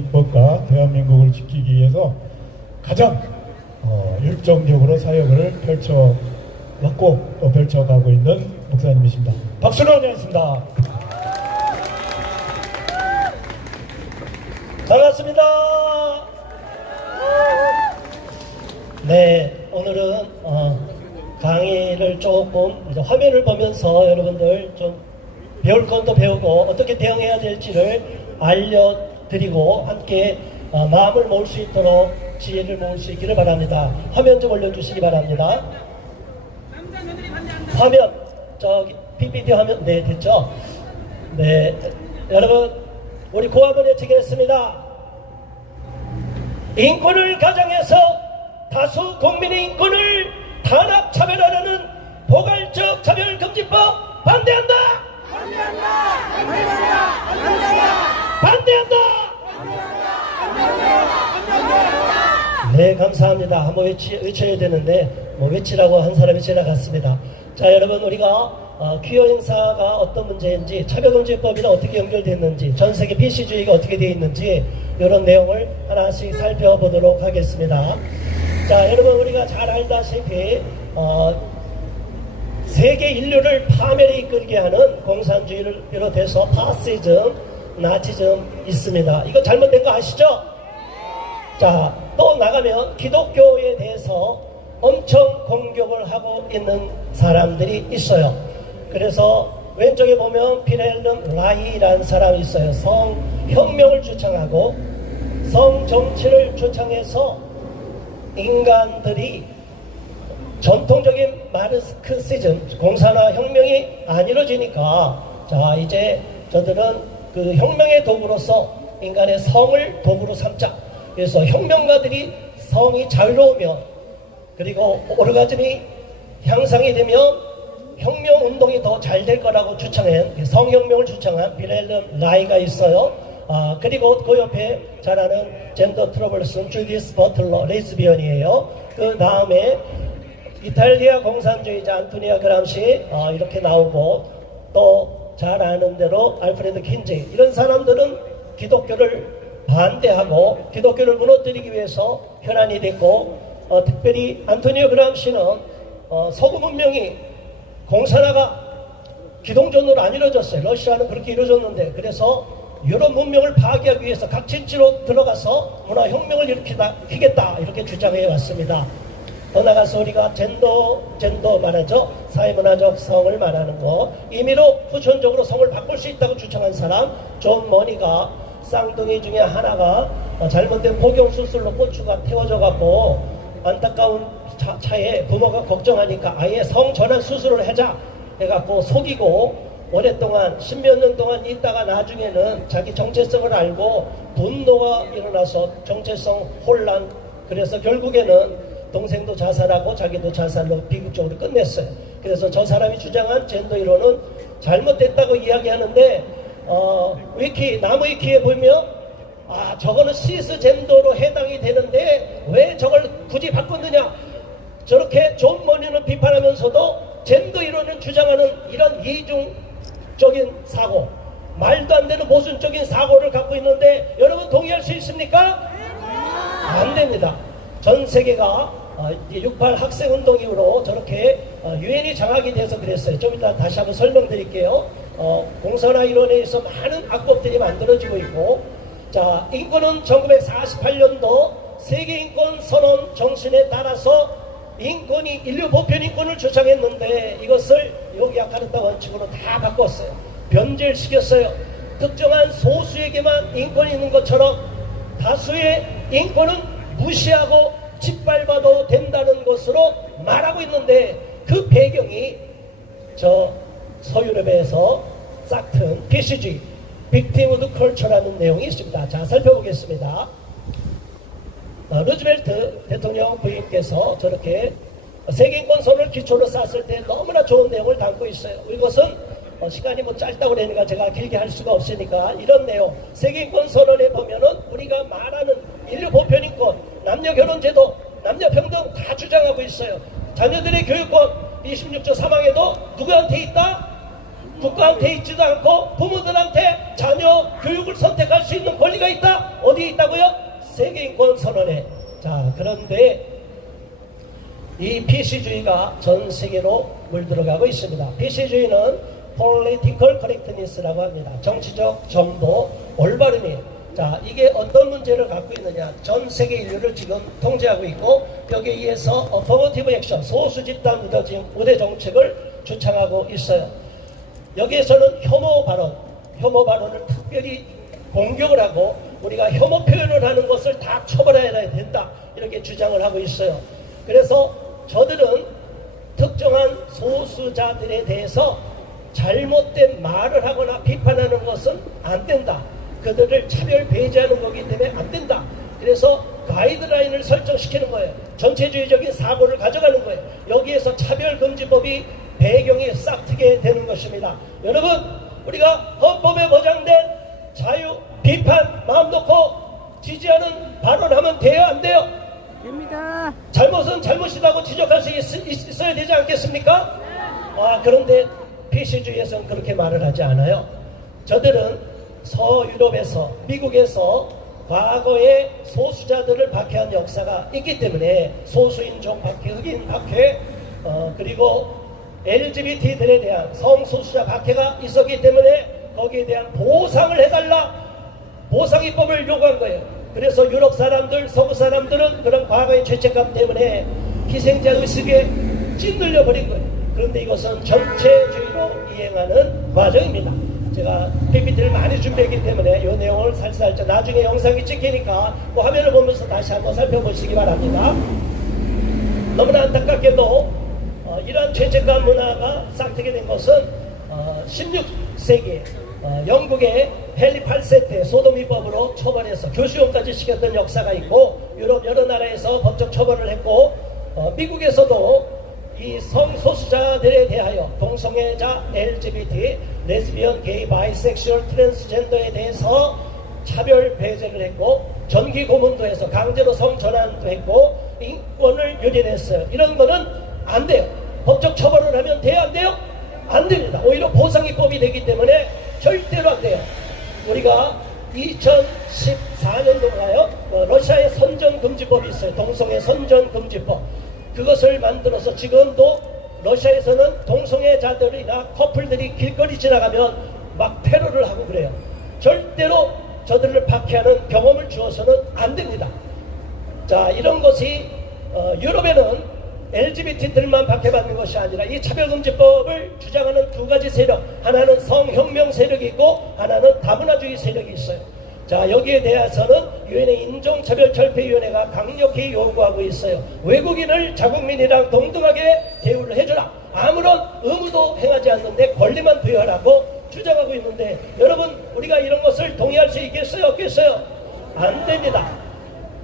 정치법과 대한민국을 지키기 위해서 가장 열정적으로 사역을 펼쳐왔고 또 펼쳐가고 있는 목사님이십니다. 박수로 환영했습니다. 반갑습니다. 네, 오늘은 강의를 조금 화면을 보면서 여러분들 좀 배울 것도 배우고 어떻게 대응해야 될지를 알려드리고 함께 마음을 모을 수 있도록 지혜를 모을 수 있기를 바랍니다. 화면 좀 올려주시기 바랍니다. 화면 저기 PPT 화면 네 됐죠? 네, 여러분 우리 고함을 외치겠습니다. 인권을 가정해서 다수 국민의 인권을 단합 차별하려는 포괄적 차별금지법 반대한다! 반대한다! 반대한다! 반대한다! 반대한다! 네, 감사합니다. 한번 외쳐야 되는데 외치라고 한 사람이 지나갔습니다. 자, 여러분 우리가 퀴어 행사가 어떤 문제인지, 차별금지법이랑 어떻게 연결됐는지, 전세계 PC주의가 어떻게 되어 있는지 이런 내용을 하나씩 살펴보도록 하겠습니다. 자, 여러분 우리가 잘 알다시피 세계 인류를 파멸에 이끌게 하는 공산주의를 비롯해서 파시즘, 나치즘 있습니다. 이거 잘못된 거 아시죠? 자, 또 나가면 기독교에 대해서 엄청 공격을 하고 있는 사람들이 있어요. 그래서 왼쪽에 보면 필헬름 라이라는 사람이 있어요. 성혁명을 주창하고 성정치를 주창해서 인간들이 전통적인 마르크시즘, 공산화 혁명이 안 이루어지니까 자, 이제 저들은 그 혁명의 도구로서 인간의 성을 도구로 삼자. 그래서 혁명가들이 성이 자유로우면 그리고 오르가즘이 향상이 되면 혁명운동이 더 잘 될 거라고 주창한 성혁명을 주창한 빌헬름 라이가 있어요. 그리고 그 옆에 잘 아는 젠더 트러블슨 주디스 버틀러 레즈비언이에요. 그 다음에 이탈리아 공산주의자 안토니아 그람시 이렇게 나오고 또 잘 아는 대로 알프레드 킨지 이런 사람들은 기독교를 반대하고 기독교를 무너뜨리기 위해서 혈안이 됐고 특별히 안토니오 그람시는 서구 문명이 공산화가 기동전으로 안 이루어졌어요. 러시아는 그렇게 이루어졌는데 그래서 유럽 문명을 파괴하기 위해서 각진지로 들어가서 문화혁명을 일으키겠다 이렇게 주장해 왔습니다. 더 나가서 우리가 젠더 말하죠. 사회문화적 성을 말하는 거 임의로 후천적으로 성을 바꿀 수 있다고 주장한 사람 존 머니가 쌍둥이 중에 하나가 잘못된 포경수술로 고추가 태워져 갖고 안타까운 차에 부모가 걱정하니까 아예 성전환 수술을 하자 해갖고 속이고 오랫동안 10몇 년 동안 있다가 나중에는 자기 정체성을 알고 분노가 일어나서 정체성 혼란 그래서 결국에는 동생도 자살하고 자기도 자살로 비극적으로 끝냈어요. 그래서 저 사람이 주장한 젠더 이론은 잘못됐다고 이야기하는데 나무 위키에 보면 저거는 시스젠더로 해당이 되는데 왜 저걸 굳이 바꿨느냐 저렇게 존 머니는 비판하면서도 젠더 이론을 주장하는 이런 이중적인 사고 말도 안 되는 모순적인 사고를 갖고 있는데 여러분 동의할 수 있습니까? 안 됩니다. 전 세계가 6.8 학생운동 이후로 저렇게 유엔이 장악이 돼서 그랬어요. 좀 이따 다시 한번 설명드릴게요. 공산화 이론에 의해서 많은 악법들이 만들어지고 있고 자, 인권은 1948년도 세계인권선언 정신에 따라서 인권이 인류 보편 인권을 주장했는데 이것을 요기야카르타 원칙으로 다 바꿨어요. 변질시켰어요. 특정한 소수에게만 인권이 있는 것처럼 다수의 인권은 무시하고 짓밟아도 된다는 것으로 말하고 있는데 그 배경이 저 서유럽에서 싹튼 PCG 빅티무드 컬처라는 내용이 있습니다. 자, 살펴보겠습니다. 루즈벨트 대통령 부임께서 저렇게 세계인권선을 기초로 쌌을 때 너무나 좋은 내용을 담고 있어요. 이것은 시간이 짧다고 그러니까 제가 길게 할 수가 없으니까 이런 내용 세계인권선언에 보면은 우리가 말하는 인류 보편인권, 남녀 결혼제도, 남녀 평등 다 주장하고 있어요. 자녀들의 교육권 26조 3항에도 누구한테 있다? 국가한테 있지도 않고 부모들한테 자녀 교육을 선택할 수 있는 권리가 있다. 어디 있다고요? 세계인권선언에. 자, 그런데 이 PC주의가 전 세계로 물들어가고 있습니다. PC주의는 Political Correctness라고 합니다. 정치적 정도, 올바름이에요. 자, 이게 어떤 문제를 갖고 있느냐. 전 세계 인류를 지금 통제하고 있고, 여기에 의해서 Affirmative Action, 소수 집단 우대 정책을 주창하고 있어요. 여기에서는 혐오 발언을 특별히 공격을 하고, 우리가 혐오 표현을 하는 것을 다 처벌해야 된다, 이렇게 주장을 하고 있어요. 그래서 저들은 특정한 소수자들에 대해서 잘못된 말을 하거나 비판하는 것은 안 된다. 그들을 차별 배제하는 거기 때문에 안 된다. 그래서 가이드라인을 설정시키는 거예요. 전체주의적인 사고를 가져가는 거예요. 여기에서 차별금지법이 배경이 싹트게 되는 것입니다. 여러분, 우리가 헌법에 보장된 자유, 비판, 마음 놓고 지지하는 발언하면 돼요, 안 돼요? 됩니다. 잘못은 잘못이라고 지적할 수 있어야 되지 않겠습니까? 그런데 PC주의에서는 그렇게 말을 하지 않아요. 저들은 서유럽에서, 미국에서 과거에 소수자들을 박해한 역사가 있기 때문에, 소수인종 박해, 흑인 박해, 그리고 LGBT들에 대한 성소수자 박해가 있었기 때문에 거기에 대한 보상을 해달라, 보상입법을 요구한 거예요. 그래서 유럽 사람들, 서구 사람들은 그런 과거의 죄책감 때문에 희생자 의식에 찌들려 버린 거예요. 그런데 이것은 전체주의로 이행하는 과정입니다. 제가 PPT를 많이 준비했기 때문에 이 내용을 살살짝 나중에 영상이 찍히니까 그 화면을 보면서 다시 한번 살펴보시기 바랍니다. 너무나 안타깝게도 이러한 죄책감 문화가 싹트게 된 것은 16세기에 영국의 헨리 8세 때 소돔이법으로 처벌해서 교수형까지 시켰던 역사가 있고, 유럽 여러 나라에서 법적 처벌을 했고, 미국에서도 이 성소수자들에 대하여 동성애자, LGBT, 레즈비언, 게이, 바이섹슈얼, 트랜스젠더에 대해서 차별 배제를 했고, 전기 고문도 해서 강제로 성전환도 했고, 인권을 유린했어요. 이런 거는 안 돼요. 법적 처벌을 하면 돼요, 안 돼요? 안 됩니다. 오히려 보상입법이 되기 때문에 절대로 안 돼요. 우리가 2014년도인가요? 러시아의 선전금지법이 있어요. 동성애 선전금지법. 그것을 만들어서 지금도 러시아에서는 동성애자들이나 커플들이 길거리 지나가면 막 테러를 하고 그래요. 절대로 저들을 박해하는 경험을 주어서는 안 됩니다. 자, 이런 것이 유럽에는 LGBT들만 박해받는 것이 아니라 이 차별금지법을 주장하는 두 가지 세력, 하나는 성혁명 세력이 있고 하나는 다문화주의 세력이 있어요. 자, 여기에 대해서는 유엔의 인종차별철폐위원회가 강력히 요구하고 있어요. 외국인을 자국민이랑 동등하게 대우를 해주라. 아무런 의무도 행하지 않는데 권리만 부여하라고 주장하고 있는데, 여러분, 우리가 이런 것을 동의할 수 있겠어요, 없겠어요? 안 됩니다.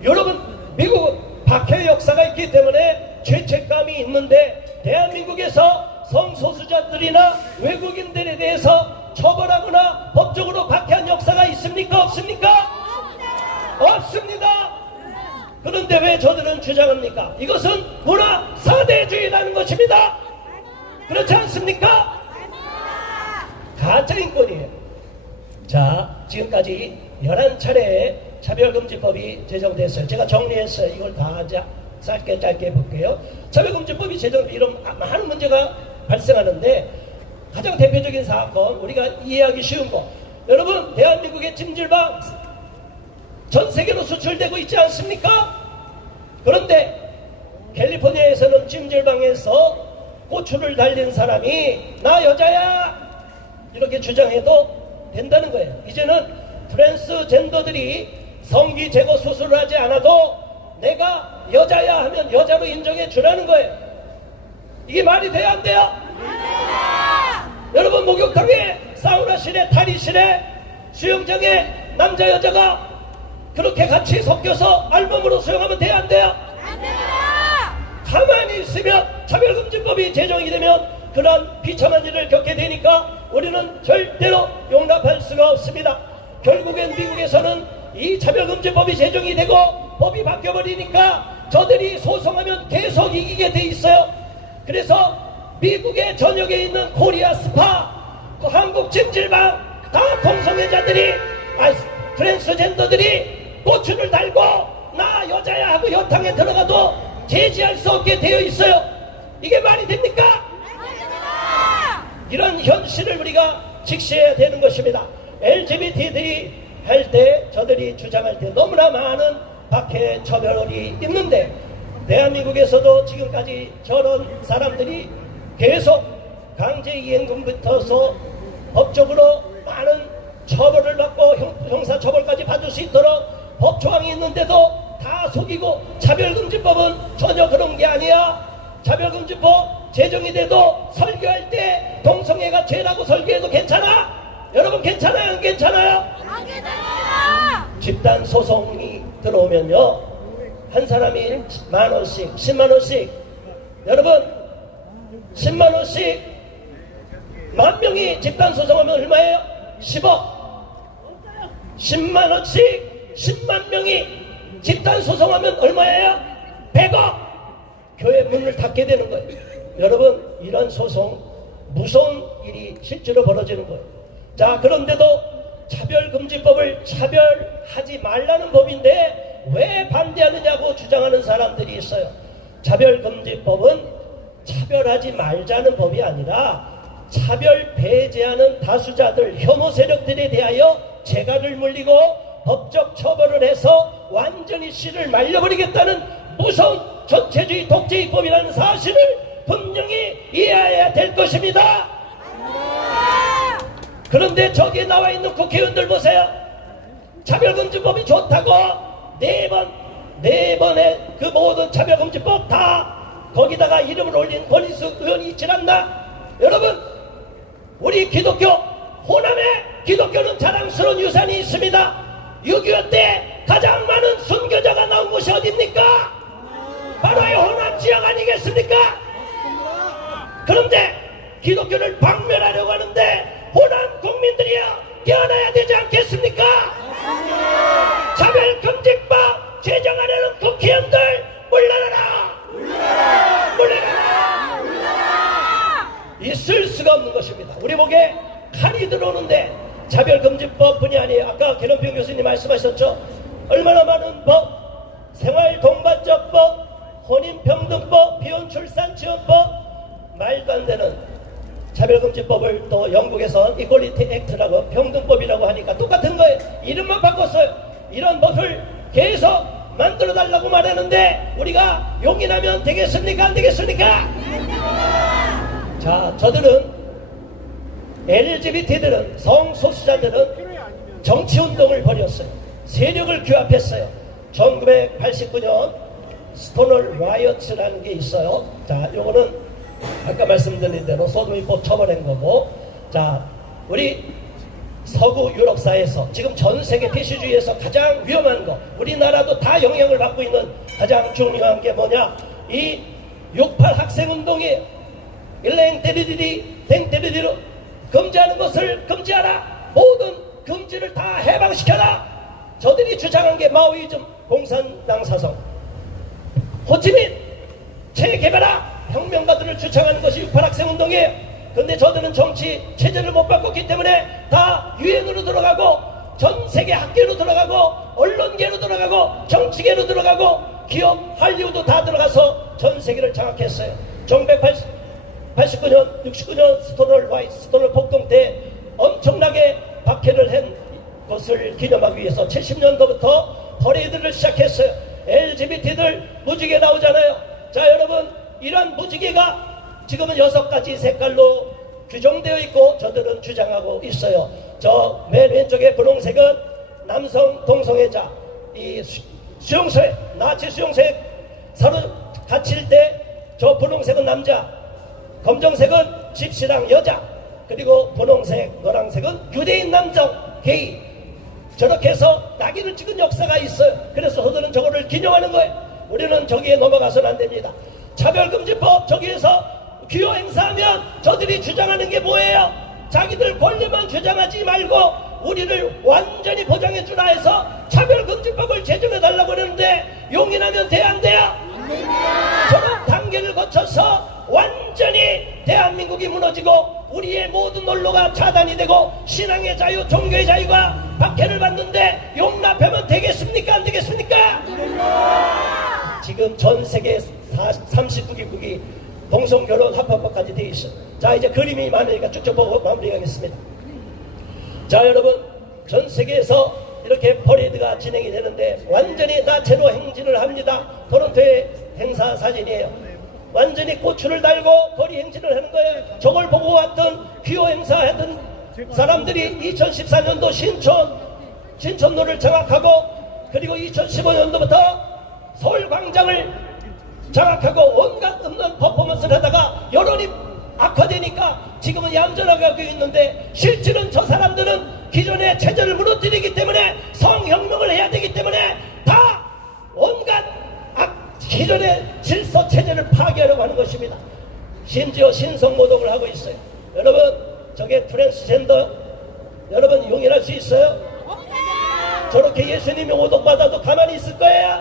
여러분, 미국은 박해 역사가 있기 때문에 죄책감이 있는데, 대한민국에서 성소수자들이나 외국인들에 대해서 처벌하거나 법적으로 박해한 역사가 있습니까, 없습니까? 없습니다. 그런데 왜 저들은 주장합니까? 이것은 문화 사대주의라는 것입니다. 그렇지 않습니까? 가짜인권이에요. 자, 지금까지 11차례 차별금지법이 제정됐어요. 제가 정리했어요. 이걸 다 짧게 볼게요. 차별금지법이 제정되면 이런 많은 문제가 발생하는데, 가장 대표적인 사건, 우리가 이해하기 쉬운 거, 여러분, 대한민국의 찜질방 전 세계로 수출되고 있지 않습니까? 그런데 캘리포니아에서는 찜질방에서 고추를 달린 사람이 나 여자야 이렇게 주장해도 된다는 거예요. 이제는 트랜스젠더들이 성기 제거 수술을 하지 않아도 내가 여자야 하면 여자로 인정해 주라는 거예요. 이게 말이 돼야 안 돼요? 여러분, 목욕탕에, 사우나실에, 탈의실에, 수영장에 남자 여자가 그렇게 같이 섞여서 알몸으로 수영하면 돼야 안 돼요? 안 돼요! 가만히 있으면, 차별금지법이 제정이 되면 그런 비참한 일을 겪게 되니까 우리는 절대로 용납할 수가 없습니다. 결국엔 미국에서는 이 차별금지법이 제정이 되고 법이 바뀌어버리니까 저들이 소송하면 계속 이기게 돼 있어요. 그래서 미국의 전역에 있는 코리아 스파, 한국 찜질방 다 동성애자들이, 트랜스젠더들이 고추를 달고 나 여자야 하고 여탕에 들어가도 제지할 수 없게 되어 있어요. 이게 말이 됩니까? 이런 현실을 우리가 직시해야 되는 것입니다. LGBT들이 할 때 저들이 주장할 때 너무나 많은 박해 처벌이 있는데 대한민국에서도 지금까지 저런 사람들이 계속 강제이행금부터서 법적으로 많은 처벌을 받고 형사처벌까지 받을 수 있도록 법조항이 있는데도 다 속이고 차별금지법은 전혀 그런 게 아니야. 차별금지법 제정이 돼도 설교할 때 동성애가 죄라고 설교해도 괜찮아? 여러분 괜찮아요? 안 괜찮아요? 안 괜찮아요! 집단 소송이 들어오면요 한 사람이 10,000원씩 10만원씩 여러분 10만원씩 10,000명이 집단 소송하면 얼마예요? 10억 10만원씩 10만 명이 집단 소송하면 얼마예요? 100억 교회 문을 닫게 되는 거예요. 여러분 이런 소송 무서운 일이 실제로 벌어지는 거예요. 자 그런데도 차별금지법을 차별하지 말라는 법인데 왜 반대하느냐고 주장하는 사람들이 있어요. 차별금지법은 차별하지 말자는 법이 아니라 차별 배제하는 다수자들 혐오 세력들에 대하여 재갈을 물리고 법적 처벌을 해서 완전히 씨를 말려버리겠다는 무서운 전체주의 독재입법이라는 사실을 분명히 이해해야 될 것입니다. 그런데 저기에 나와 있는 국회의원들 보세요. 차별금지법이 좋다고 네 번의 그 모든 차별금지법 다 거기다가 이름을 올린 권인숙 의원이 있질 않나? 여러분 우리 기독교 호남에 기독교는 자랑스러운 유산이 있습니다. 6.25 때 가장 많은 순교자가 나온 곳이 어디입니까? 바로 이 호남 지역 아니겠습니까? 그런데 기독교를 박멸하려고 하는데 호남 국민들이야 깨어나야 되지 않겠습니까? 차별금지법 제정하려는 국회의원들 물러나라! 물러나라! 있을 수가 없는 것입니다. 우리 목에 칼이 들어오는데 차별금지법뿐이 아니에요. 아까 개론평 교수님 말씀하셨죠. 얼마나 많은 법, 생활동반적법, 혼인평등법, 비혼출산지원법, 말도 안 되는 차별금지법을 또 영국에서 이퀄리티 액트라고 평등법이라고 하니까 똑같은 거예요. 이름만 바꿨어요. 이런 법을 계속 만들어 달라고 말하는데 우리가 용인하면 되겠습니까? 안 되겠습니까? 자, 저들은 LGBT들은 성소수자들은 정치운동을 벌였어요. 세력을 규합했어요. 1989년 스토널 라이어츠라는 게 있어요. 자, 요거는 아까 말씀드린 대로 소돔이법 처벌한 거고, 자, 우리 서구 유럽 사회에서 지금 전 세계 피시주의에서 가장 위험한 거, 우리나라도 다 영향을 받고 있는 가장 중요한 게 뭐냐? 이 68 학생운동이 일랭 때리디디 댕 때리디로 금지하는 것을 금지하라. 모든 금지를 다 해방시켜라. 저들이 주장한 게 마오이즘, 공산당 사상, 호치민, 체게바라 혁명가들을 주장하는 것이 68 학생운동이에요. 그런데 저들은 정치 체제를 못 바꿨기 때문에 다 유엔으로 들어가고 전 세계 학계로 들어가고 언론계로 들어가고 정치계로 들어가고 기업 할리우드 다 들어가서 전 세계를 장악했어요. 1989년 69년 스토널 폭동 때 엄청나게 박해를 한 것을 기념하기 위해서 70년도부터 퍼레이드를 시작했어요. LGBT들 무지개 나오잖아요. 자, 여러분 이런 무지개가 지금은 6가지 색깔로 규정되어 있고 저들은 주장하고 있어요. 저 맨 왼쪽에 분홍색은 남성 동성애자, 이 수용소에 나치 수용소에 사로 갇힐 때 저 분홍색은 남자, 검정색은 집시랑 여자, 그리고 분홍색, 노란색은 유대인 남성, 게이. 저렇게 해서 낙인을 찍은 역사가 있어요. 그래서 저들은 저거를 기념하는 거예요. 우리는 저기에 넘어가서는 안 됩니다. 차별금지법 저기에서 기호 행사하면 저들이 주장하는 게 뭐예요? 자기들 권리만 주장하지 말고 우리를 완전히 보장해 주라 해서 차별금지법을 제정해 달라고 그러는데 용인하면 돼, 안 돼요? 저런 단계를 거쳐서 완전히 대한민국이 무너지고 우리의 모든 언론가 차단이 되고 신앙의 자유, 종교의 자유가 박해를 받는데 용납하면 되겠습니까? 안 되겠습니까? 지금 전 세계 39개국이 동성결혼 합법화까지 되어 있어. 자, 이제 그림이 많으니까 쭉쭉 보고 마무리하겠습니다. 자, 여러분, 전 세계에서 이렇게 퍼레이드가 진행이 되는데 완전히 나체로 행진을 합니다. 토론토의 행사 사진이에요. 완전히 고추를 달고 거리 행진을 하는 거예요. 저걸 보고 왔던 귀호 행사하던 사람들이 2014년도 신촌로를 장악하고, 그리고 2015년도부터 서울광장을 장악하고 온갖 없는 퍼포먼스를 하다가 여론이 악화되니까 지금은 얌전하게 하고 있는데, 실질은 저 사람들은 기존의 체제를 무너뜨리기 때문에, 성혁명을 해야 되기 때문에 다 온갖 기존의 질서 체제를 파괴하려고 하는 것입니다. 심지어 신성모독을 하고 있어요. 여러분, 저게 트랜스젠더, 여러분 용인할 수 있어요? 저렇게 예수님이 모독받아도 가만히 있을 거예요?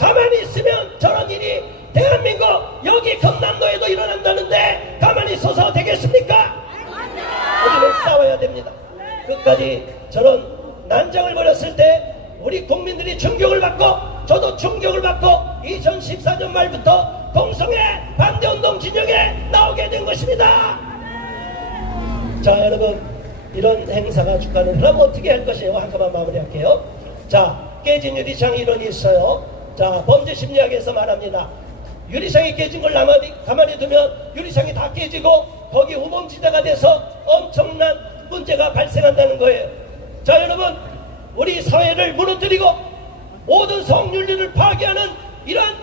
가만히 있으면 저런 일이 대한민국 여기 경남도에도 일어난다는데 가만히 있어서 되겠습니까? 우리는 싸워야 됩니다. 끝까지 저런 난장을 벌였을 때 우리 국민들이 충격을 받고, 저도 충격을 받고 2014년 말부터 동성애 반대운동 진영에 나오게 된 것입니다. 자, 여러분, 이런 행사가 주가는 그럼 어떻게 할 것이에요? 한꺼번에 마무리할게요. 자, 깨진 유리창 이론이 있어요. 자, 범죄 심리학에서 말합니다. 유리창이 깨진 걸 가만히 두면 유리창이 다 깨지고 거기 우범지대가 돼서 엄청난 문제가 발생한다는 거예요. 자, 여러분, 우리 사회를 무너뜨리고 모든 성윤리를 파괴하는 이러한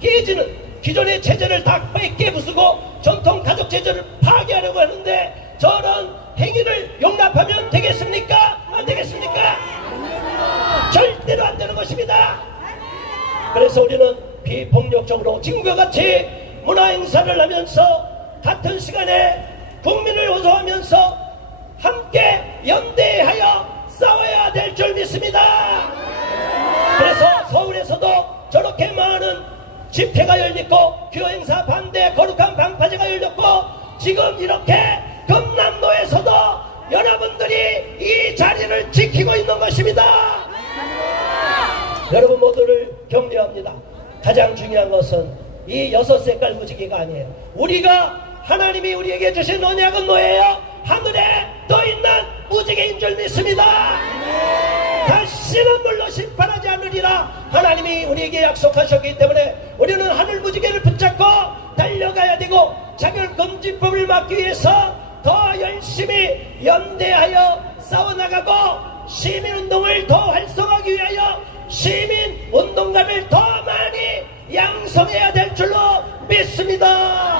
깨지는 기존의 체제를 다 깨부수고 전통 가족 체제를 파괴하려고 하는데, 저런 행위를 용납하면 되겠습니까? 안 되겠습니까? 절대로 안 되는 것입니다. 그래서 우리는 비폭력적으로 지금과 같이 문화행사를 하면서 같은 시간에 국민을 호소하면서 함께 연대하여 싸워야 될 줄 믿습니다. 그래서 서울에서도 저렇게 많은 집회가 열렸고 교행사 반대 거룩한 방파제가 열렸고, 지금 이렇게 경남도에서도 여러분들이 이 자리를 지키고 있는 것입니다. 여러분 모두를 격려합니다. 가장 중요한 것은 이 6색깔 무지개가 아니에요. 하나님이 우리에게 주신 언약은 뭐예요? 하늘에 떠있는 무지개인 줄 믿습니다. 다시는 물로 심판하지 않으리라 하나님이 우리에게 약속하셨기 때문에 우리는 하늘 무지개를 붙잡고 달려가야 되고, 차별금지법을 막기 위해서 더 열심히 연대하여 싸워나가고, 시민운동을 더 활성화하기 위하여 시민운동가를 더 많이 양성해야 될 줄로 믿습니다.